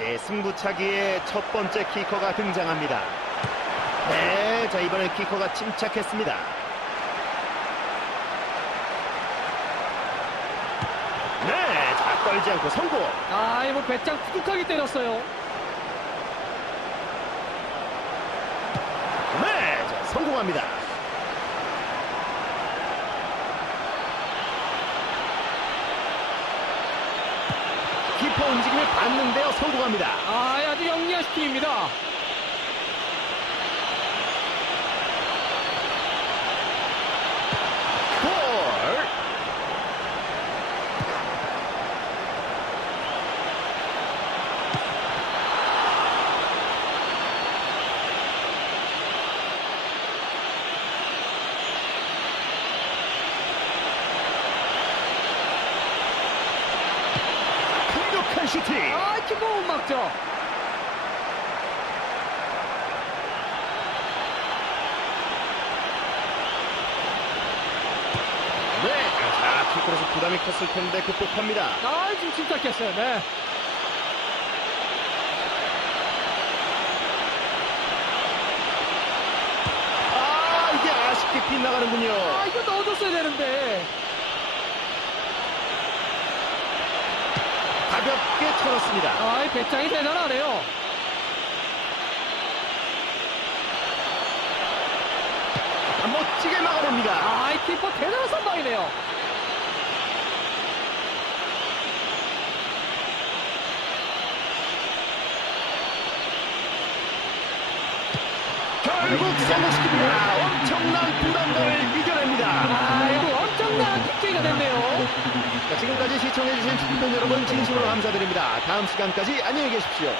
이제 승부차기의 첫 번째 키커가 등장합니다. 네, 자 이번엔 키커가 침착했습니다. 네, 자 떨지 않고 성공. 아, 이거 배짱 툭툭하게 때렸어요. 네, 자 성공합니다. 키퍼 움직임을 봤는데요, 성공합니다. 아, 아주 영리한 슈팅입니다. 슈팅! 아, 못 막죠. 네, 자, 키퍼로서 부담이 컸을 텐데 극복합니다. 아, 지금 침착했어요. 네. 아, 이게 아쉽게 빗나가는군요. 아, 이거 넣어줬어야 되는데. 가볍게 털었습니다. 아, 이 배짱이 대단하네요. 아, 멋지게 막아냅니다. 아, 이 키퍼 대단한 선방이네요. 결국 성공시킵니다. 엄청난 부담감을 이겨냅니다. 아, 이거 엄청난 킥제가 됐네요. 자, 지금까지 시청해주신 축구팬 여러분 진심으로 감사드립니다. 다음 시간까지 안녕히 계십시오.